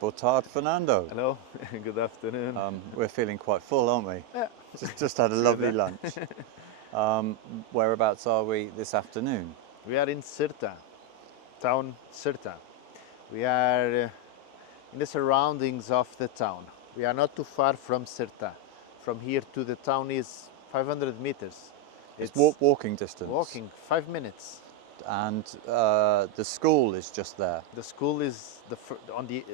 Boa tarde, Fernando. Hello, good afternoon. We're feeling quite full, aren't we? Yeah. Just had a See lovely that? lunch. Whereabouts are we this afternoon? We are in Serta, town Serta. We are in the surroundings of the town. We are not too far from Serta. From here to the town is 500 meters. It's walking distance. walking 5 minutes. And the school is just there. The school is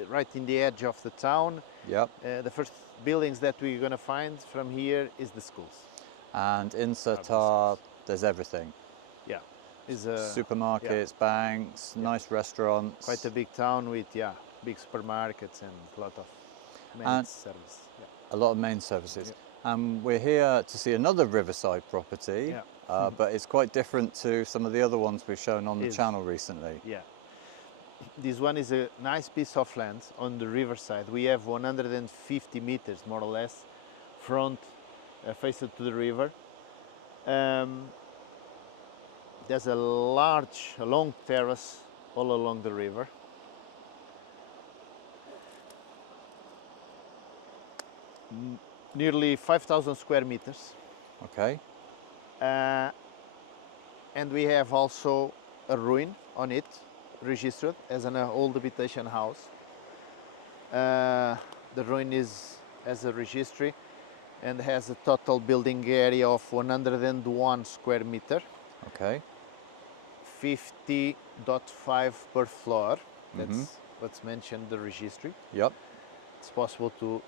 right in the edge of the town. Yep. The first buildings that we're going to find from here is the schools. And in Serta, there's everything. Yeah, is Supermarkets, banks, nice restaurants. quite a big town with big supermarkets and a lot of main service. Yeah. A lot of main services. Yeah. We're here to see another Riverside property, but it's quite different to some of the other ones we've shown on the channel recently. Yeah. This one is a nice piece of land on the riverside. We have 150 meters, more or less, front faced to the river. There's a long terrace all along the river. Nearly 5,000 square meters. Okay. And we have also a ruin on it, registered as an old habitation house. The ruin has a registry and has a total building area of 101 square meter. Okay. 50.5 per floor. That's what's mentioned the registry. Yep. It's possible to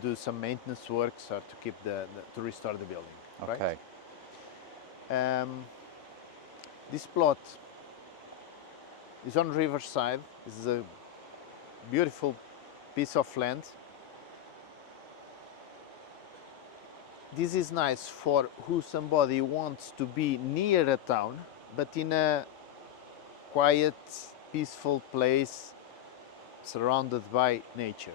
do some maintenance works or to keep to restore the building. Okay. Right? This plot is on Riverside. This is a beautiful piece of land. This is nice for somebody wants to be near a town, but in a quiet, peaceful place surrounded by nature.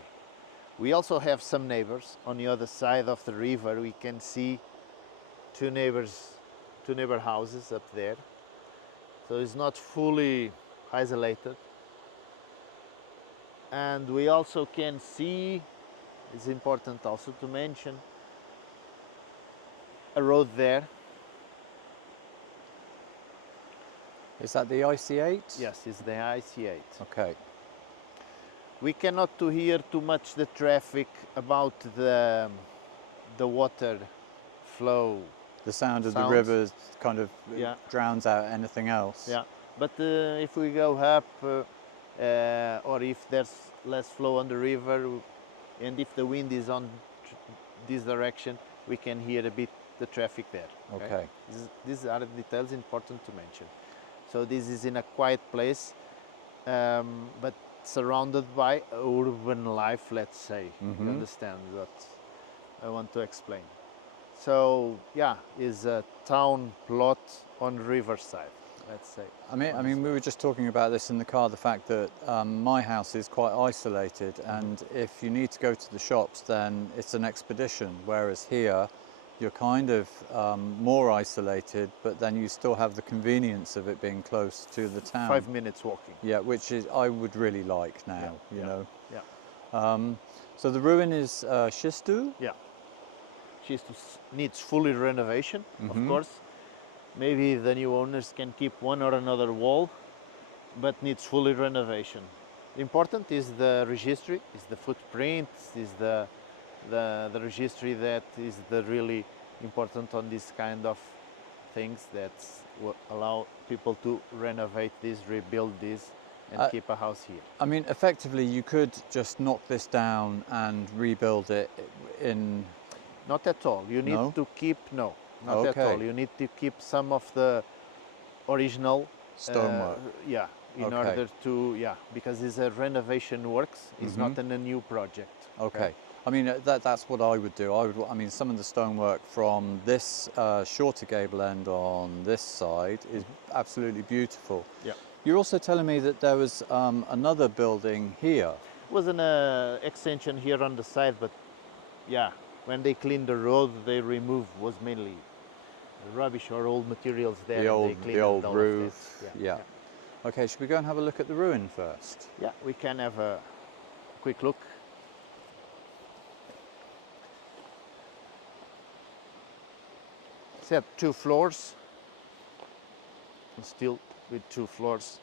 We also have some neighbors on the other side of the river. We can see two neighbor houses up there. So it's not fully isolated. And we also can see, it's important also to mention, a road there. Is that the IC8? Yes, it's the IC8. Okay. We cannot hear too much the traffic about the water flow. The sound of the river kind of drowns out anything else. Yeah, but if we go up or if there's less flow on the river and if the wind is on this direction, we can hear a bit the traffic there. Okay. These are the details important to mention. So this is in a quiet place, but surrounded by urban life, let's say. You understand what I want to explain. So is a town plot on Riverside, let's say. I mean, we were just talking about this in the car, the fact that my house is quite isolated, and if you need to go to the shops, then it's an expedition, whereas here, you're kind of more isolated, but then you still have the convenience of it being close to the town. 5 minutes walking. Yeah, which is I would really like now. You know. Yeah. So the ruin is schist. Yeah. Schist needs fully renovation, of course. Maybe the new owners can keep one or another wall, but needs fully renovation. Important is the registry, is the footprint, is the registry that is the really important on this kind of things that allow people to renovate this, rebuild this, and keep a house here. I mean, effectively, you could just knock this down and rebuild it in... Not at all. You need to keep, at all. You need to keep some of the original stonework. In order to, because it's a renovation works. It's not a new project. Okay. I mean, that's what I would do. I mean, some of the stonework from this shorter gable end on this side is absolutely beautiful. Yeah. You're also telling me that there was another building here. It was an extension here on the side, but when they cleaned the road, they removed was mainly rubbish or old materials there. The old roof. Yeah. Okay, should we go and have a look at the ruin first? Yeah, we can have a quick look. It's at 2 floors, and still with 2 floors.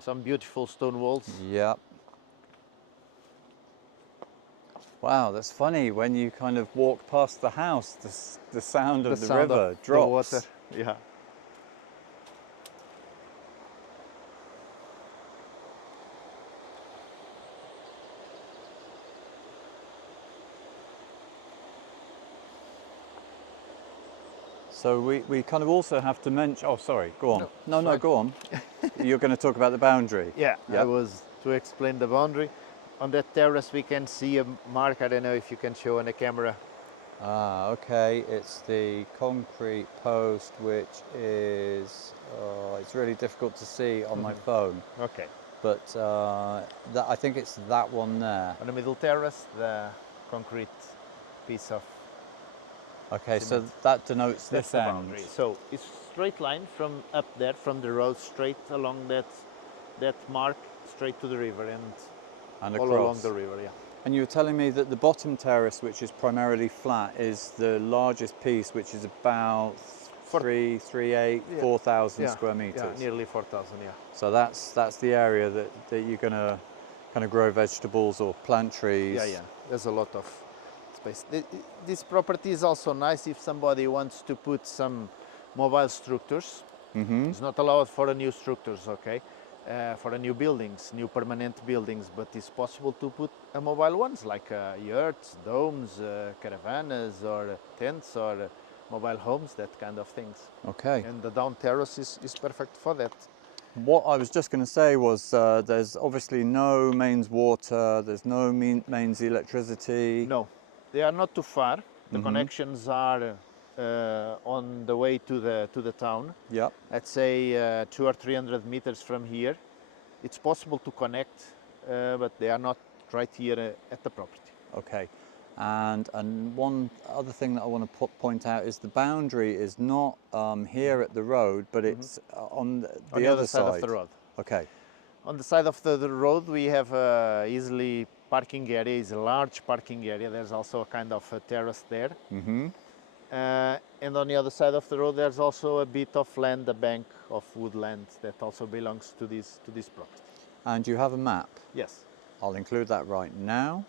Some beautiful stone walls. Yep. Wow, that's funny. When you kind of walk past the house, the sound of the sound river of drops. the water. Yeah. So we kind of also have to mention. Oh, sorry. Go on. No, fine. go on. You're going to talk about the boundary. Yeah, Yep. I was to explain the boundary. On that terrace we can see a mark, I don't know if you can show on the camera. Ah, okay. It's the concrete post, which is. It's really difficult to see on my phone. Okay. But I think it's that one there. On the middle terrace, the concrete piece of Okay, cement. so that denotes That's this the end. boundary. So it's straight line from up there, from the road straight along that mark, straight to the river and all along across. the river. Yeah. And you were telling me that the bottom terrace, which is primarily flat, is the largest piece, which is about 4,000 square meters. Yeah, nearly 4,000. Yeah. So that's the area that you're going to kind of grow vegetables or plant trees. Yeah. There's a lot of space. This property is also nice if somebody wants to put some mobile structures. Mm-hmm. It's not allowed for the new structures, okay? For the new buildings, new permanent buildings, but it's possible to put mobile ones like yurts, domes, caravanas, or tents, or mobile homes, that kind of things. Okay. And the down terrace is perfect for that. What I was just going to say was there's obviously no mains water, there's no mains electricity. No, they are not too far. The connections are on the way to the town. Yep. Let's say 200 or 300 meters from here. It's possible to connect, but they are not right here at the property. Okay. And one other thing that I want to point out is the boundary is not here at the road, but it's on the other side of the road. Okay. On the side of the road, we have easily parking area. It's a large parking area. There's also a kind of a terrace there. Mm-hmm. And on the other side of the road, there's also a bit of land, a bank of woodland that also belongs to this property. And you have a map? Yes. I'll include that right now.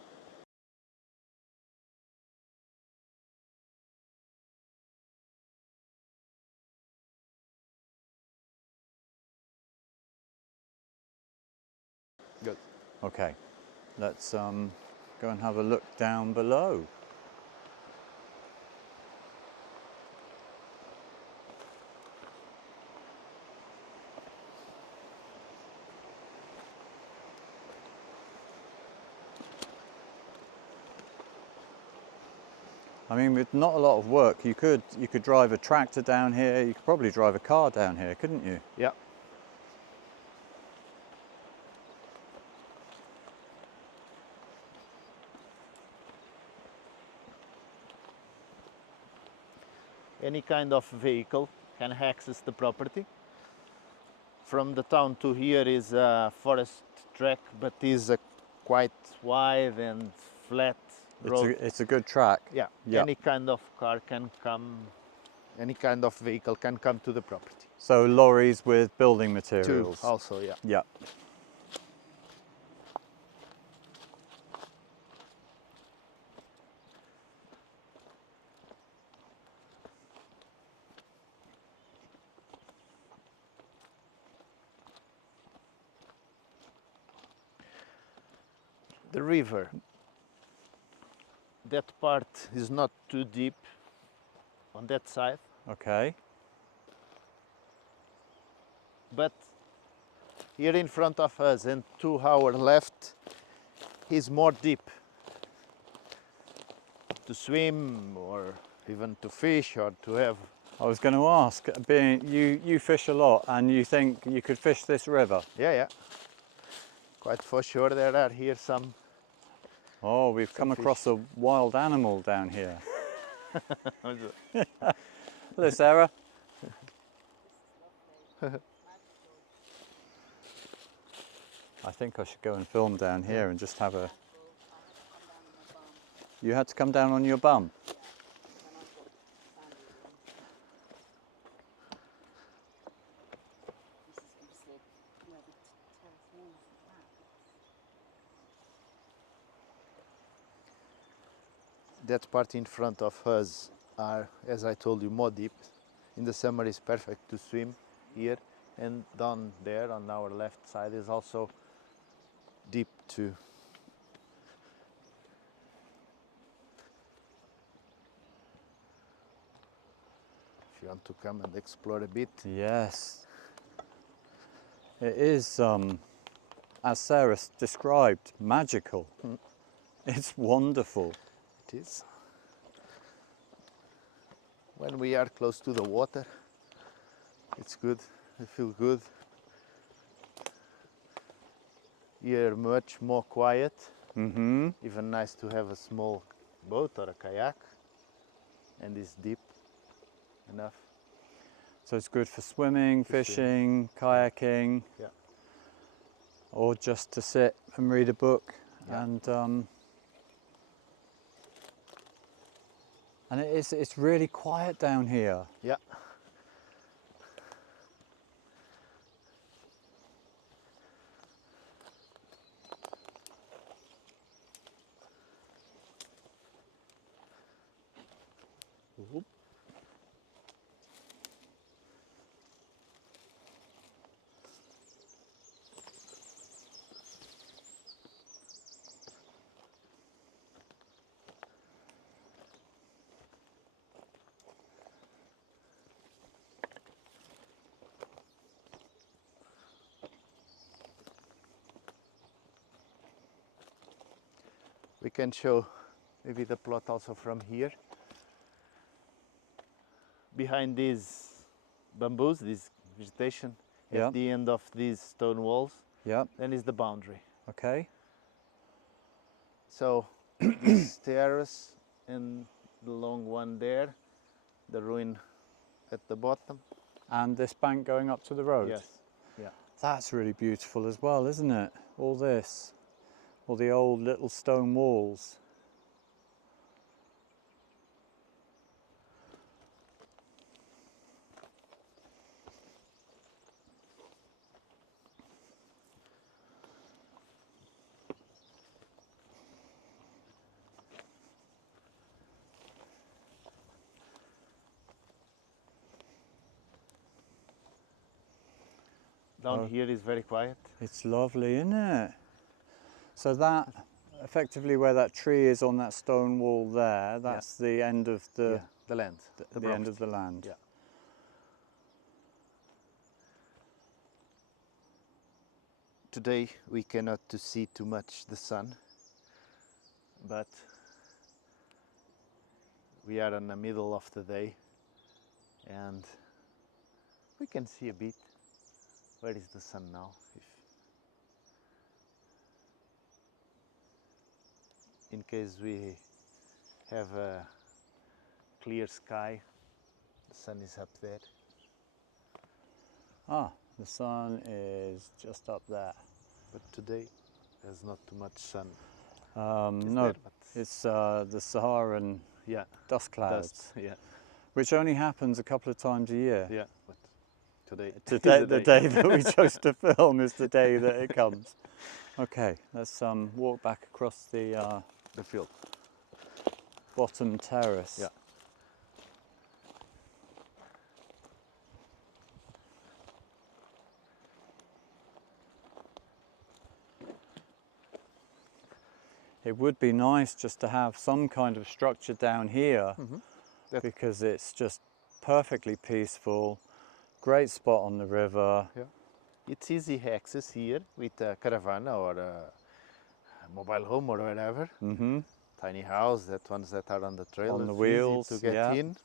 Good. Okay. Let's go and have a look down below. I mean, with not a lot of work, you could drive a tractor down here. You could probably drive a car down here, couldn't you? Yeah. Any kind of vehicle can access the property. From the town to here is a forest track, but is a quite wide and flat road. It's a good track. Yeah. Yep. Any kind of car can come, any kind of vehicle can come to the property. So lorries with building materials. Too, also, yeah. Yeah. The river, that part is not too deep on that side, Okay. but here in front of us and to our left is more deep to swim or even to fish or to have. I was going to ask, being you fish a lot, and you think you could fish this river? Yeah. Quite for sure there are here some. Oh, we've come across a wild animal down here. Hello, Sarah. I think I should go and film down here and just have a... You had to come down on your bum? That part in front of us are, as I told you, more deep. In the summer is perfect to swim here, and down there on our left side is also deep too. If you want to come and explore a bit. Yes. It is, as Sarah described, magical. It's wonderful. It is. When we are close to the water, it's good. I feel good. Here much more quiet. Mm-hmm. Even nice to have a small boat or a kayak, and it's deep enough. So it's good for swimming, fishing, kayaking, Yeah. or just to sit and read a book. Yeah. And it's really quiet down here. Yeah. We can show maybe the plot also from here. Behind these bamboos, this vegetation, Yeah. at the end of these stone walls, Yep. then is the boundary. Okay. So this terrace and the long one there, the ruin at the bottom. And this bank going up to the road. Yes. Yeah. That's really beautiful as well, isn't it? All this. All the old little stone walls. Down here is very quiet. It's lovely, isn't it? So that, effectively where that tree is on that stone wall there, that's the end of the, the land. the end of the land. Yeah. Today we cannot to see too much the sun, but we are in the middle of the day and we can see a bit. Where is the sun now? In case we have a clear sky, the sun is up there. Ah, the sun is just up there. But today there's not too much sun. No, there, but it's the Saharan dust clouds, dust, yeah, which only happens a couple of times a year. yeah. But today, Today, the day that we chose to film is the day that it comes. Okay, let's walk back across the field. bottom terrace. Yeah. It would be nice just to have some kind of structure down here, because it's just perfectly peaceful, great spot on the river. Yeah. It's easy access here with a caravan or a mobile home or whatever. Tiny house, that ones that are on the trail. On the it's wheels, easy to get in.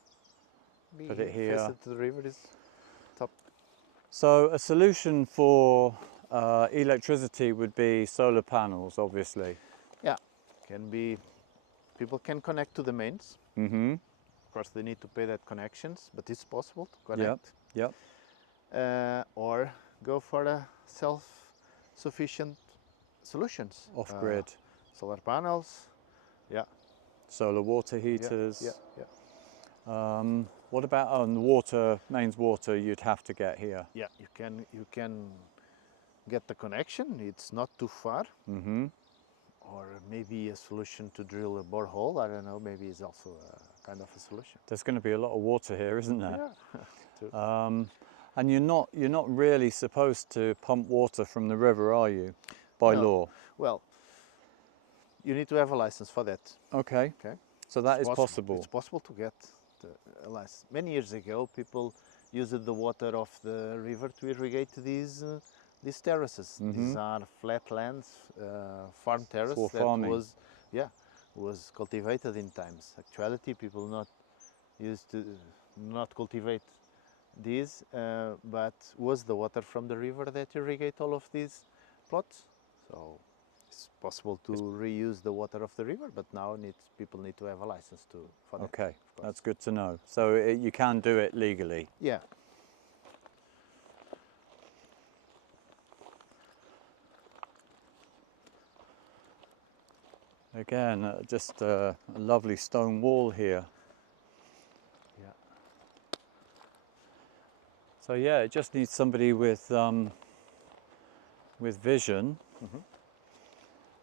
Put it here. Face to the river is top. So a solution for electricity would be solar panels, obviously. Yeah, can be. People can connect to the mains. Of course, they need to pay that connections, but it's possible to connect. Yep. or go for a self-sufficient solutions. Off-grid. Solar panels. Yeah. Solar water Yeah. heaters. Yeah. Yeah. What about on the water, mains water you'd have to get here? Yeah. You can get the connection. It's not too far. Mm-hmm. Or maybe a solution to drill a borehole. I don't know. Maybe it's also a kind of a solution. There's going to be a lot of water here, isn't there? Yeah. True. And you're not really supposed to pump water from the river, are you? By No. law. Well, you need to have a license for that. Okay. Okay. So that is It's possible. It's possible to get a license. Many years ago, people used the water of the river to irrigate these terraces. These are flat lands, farm terrace For that farming. was cultivated in times. Actuality, people used to not cultivate these, but was the water from the river that irrigate all of these plots. So it's possible to reuse the water of the river, but now people need to have a license for that. Okay, that's good to know. So you can do it legally. Yeah. Again, just a lovely stone wall here. Yeah. So yeah, it just needs somebody with vision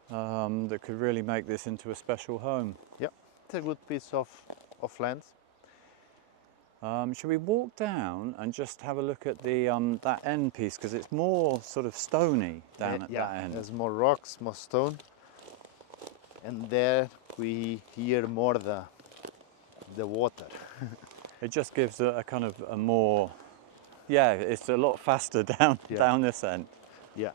that could really make this into a special home. Yeah. It's a good piece of land. Should we walk down and just have a look at the that end piece, because it's more sort of stony down at that end. There's more rocks, more stone, and there we hear more the water. It just gives a kind of a more, yeah, it's a lot faster down down this end. Yeah.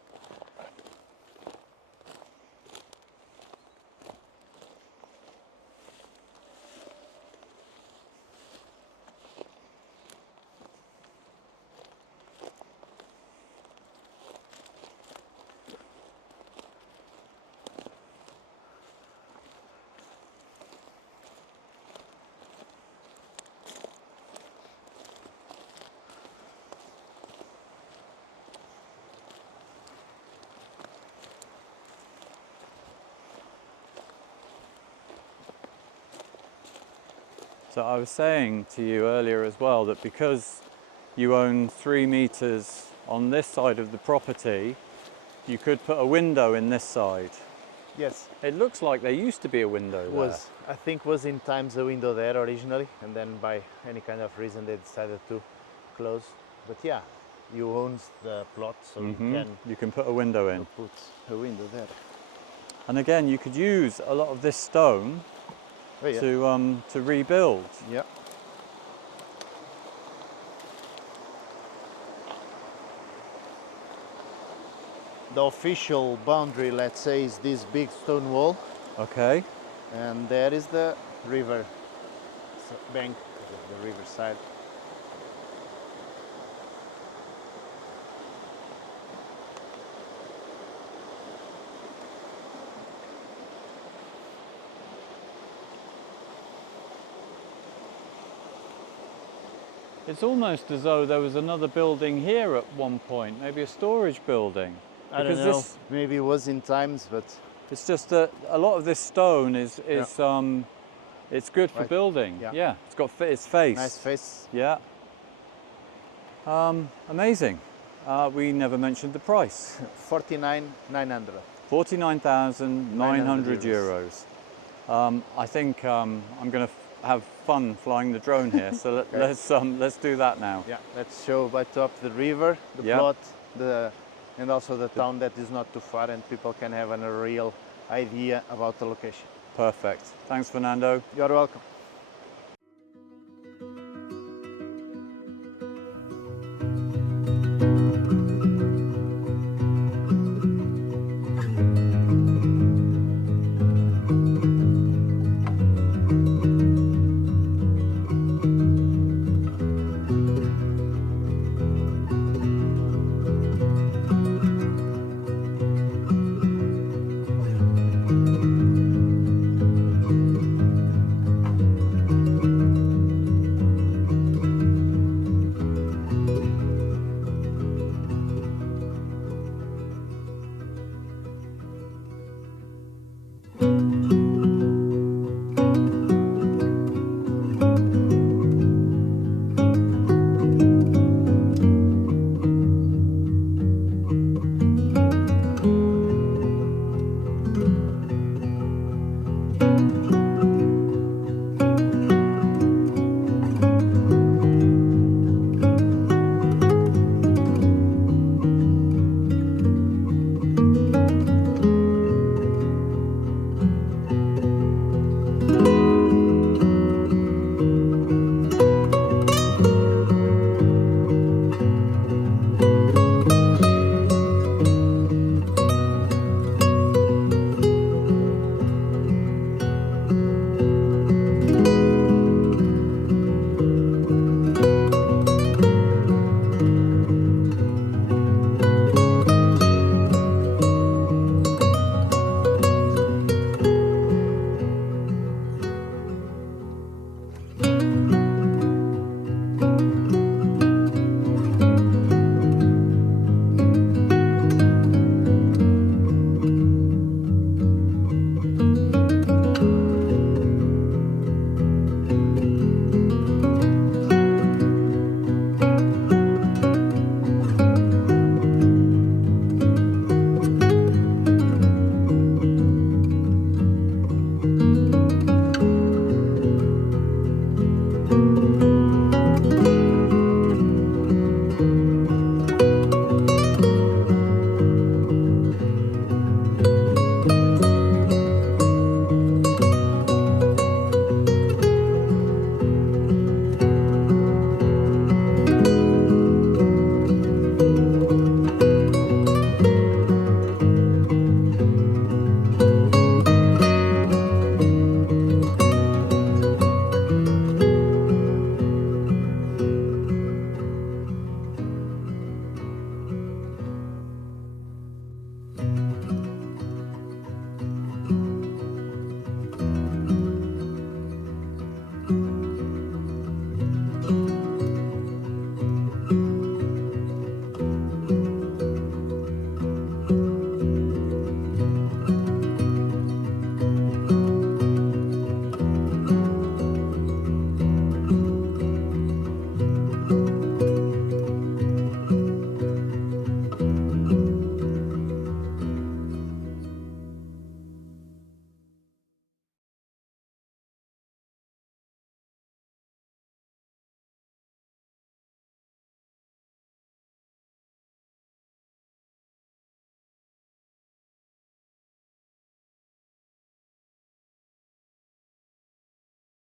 So I was saying to you earlier as well that because you own 3 meters on this side of the property, you could put a window in this side. Yes. It looks like there used to be a window there. I think was in times a window there originally, and then by any kind of reason they decided to close. But yeah, you own the plot, so you can put a window in. put a window there. And again, you could use a lot of this stone Oh, yeah. to rebuild. Yeah. The official boundary, let's say, is this big stone wall, Okay. and there is the river bank, the riverside. It's almost as though there was another building here at one point, maybe a storage building. I don't know, maybe it was in times, but It's just that a lot of this stone is it's good for Right. building. Yeah. It's got its face. nice face. Yeah. Amazing. We never mentioned the price. 49,900. 49,900 euros. I think I'm going to have fun flying the drone here. So let's do that now. Yeah, let's show by top the river, the Yeah. plot, and also the town that is not too far, and people can have a real idea about the location. Perfect. Thanks, Fernando. You're welcome.